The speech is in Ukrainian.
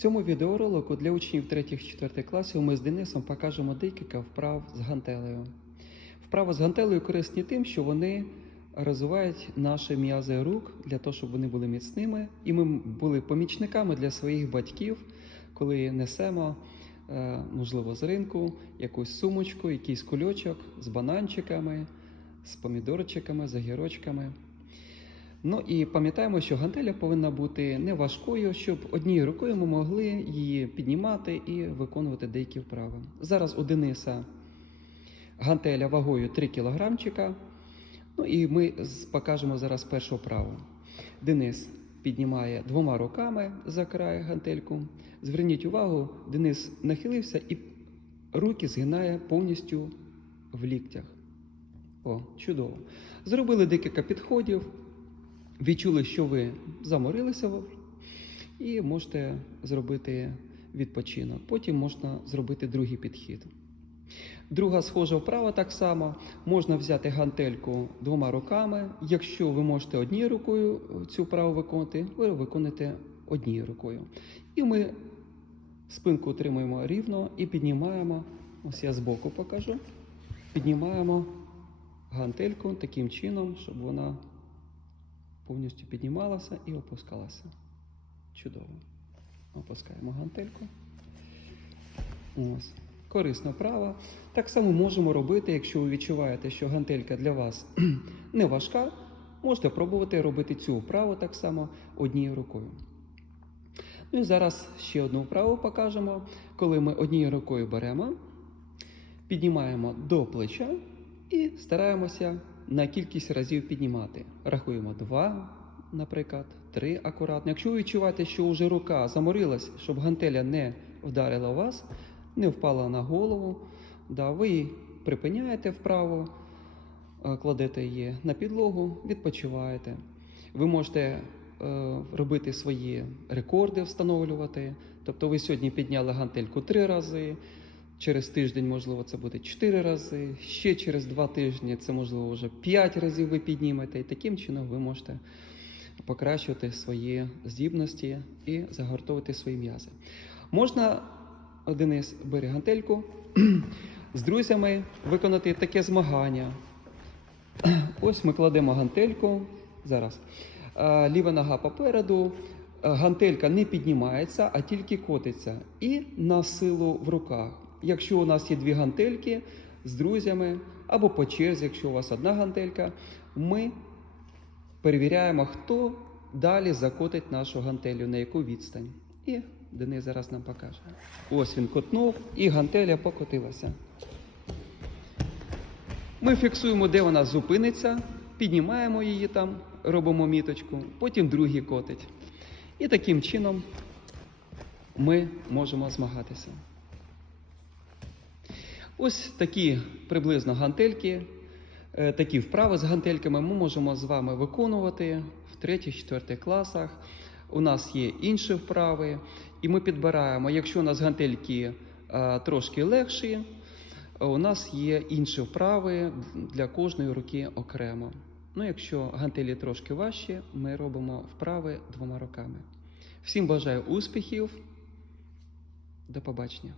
цьому відеоролику для учнів 3-4 класів ми з Денисом покажемо декілька вправ з гантелею. Вправи з гантелею корисні тим, що вони розвивають наші м'язи рук для того, щоб вони були міцними, і ми були помічниками для своїх батьків, коли несемо, е, можливо, з ринку якусь сумочку, якийсь кульочок з бананчиками, з помідорчиками, з огірочками. Ну і пам'ятаємо, що гантеля повинна бути не важкою, щоб однією рукою ми могли її піднімати і виконувати деякі вправи. Зараз у Дениса гантеля вагою 3 кілограмчика. Ну і ми покажемо зараз першу вправу. Денис піднімає двома руками за край гантельку. Зверніть увагу, Денис нахилився і руки згинає повністю в ліктях. О, чудово. Зробили декілька підходів, відчули, що ви заморилися і можете зробити відпочинок. Потім можна зробити другий підхід. Друга схожа вправа так само. Можна взяти гантельку двома руками. Якщо ви можете однією рукою цю вправу виконати, ви виконуєте однією рукою. І ми спинку утримуємо рівно і піднімаємо. Ось я збоку покажу. Піднімаємо гантельку таким чином, щоб вона повністю піднімалася і опускалася. Чудово. Опускаємо гантельку. Ось. Корисна права. Так само можемо робити, якщо ви відчуваєте, що гантелька для вас не важка, можете пробувати робити цю вправу так само однією рукою. Ну і зараз ще одну вправу покажемо. Коли ми однією рукою беремо, піднімаємо до плеча і стараємося на кількість разів піднімати. Рахуємо два, наприклад, три акуратно. Якщо ви відчуваєте, що вже рука заморилась, щоб гантеля не вдарила вас, не впала на голову, да, ви припиняєте вправо, е, кладете її на підлогу, відпочиваєте. Ви можете е, робити свої рекорди, встановлювати. Тобто ви сьогодні підняли гантельку три рази, через тиждень, можливо, це буде чотири рази, ще через два тижні це, можливо, вже п'ять разів ви піднімете. І таким чином ви можете покращувати свої здібності і загортовувати свої м'язи. Можна, Денис, бери гантельку, з друзями виконати таке змагання. Ось ми кладемо гантельку. Зараз. Ліва нога попереду. Гантелька не піднімається, а тільки котиться. І на силу в руках. Якщо у нас є дві гантельки з друзями, або по черзі, якщо у вас одна гантелька, ми перевіряємо, хто далі закотить нашу гантелю, на яку відстань. І Денис зараз нам покаже. Ось він котнув, і гантеля покотилася. Ми фіксуємо, де вона зупиниться, піднімаємо її там, робимо міточку, потім другий котить. І таким чином ми можемо змагатися. Ось такі приблизно гантельки, е, такі вправи з гантельками ми можемо з вами виконувати в 3-4 класах. У нас є інші вправи, і ми підбираємо, якщо у нас гантельки е, трошки легші, у нас є інші вправи для кожної руки окремо. Ну, якщо гантелі трошки важчі, ми робимо вправи двома руками. Всім бажаю успіхів. До побачення.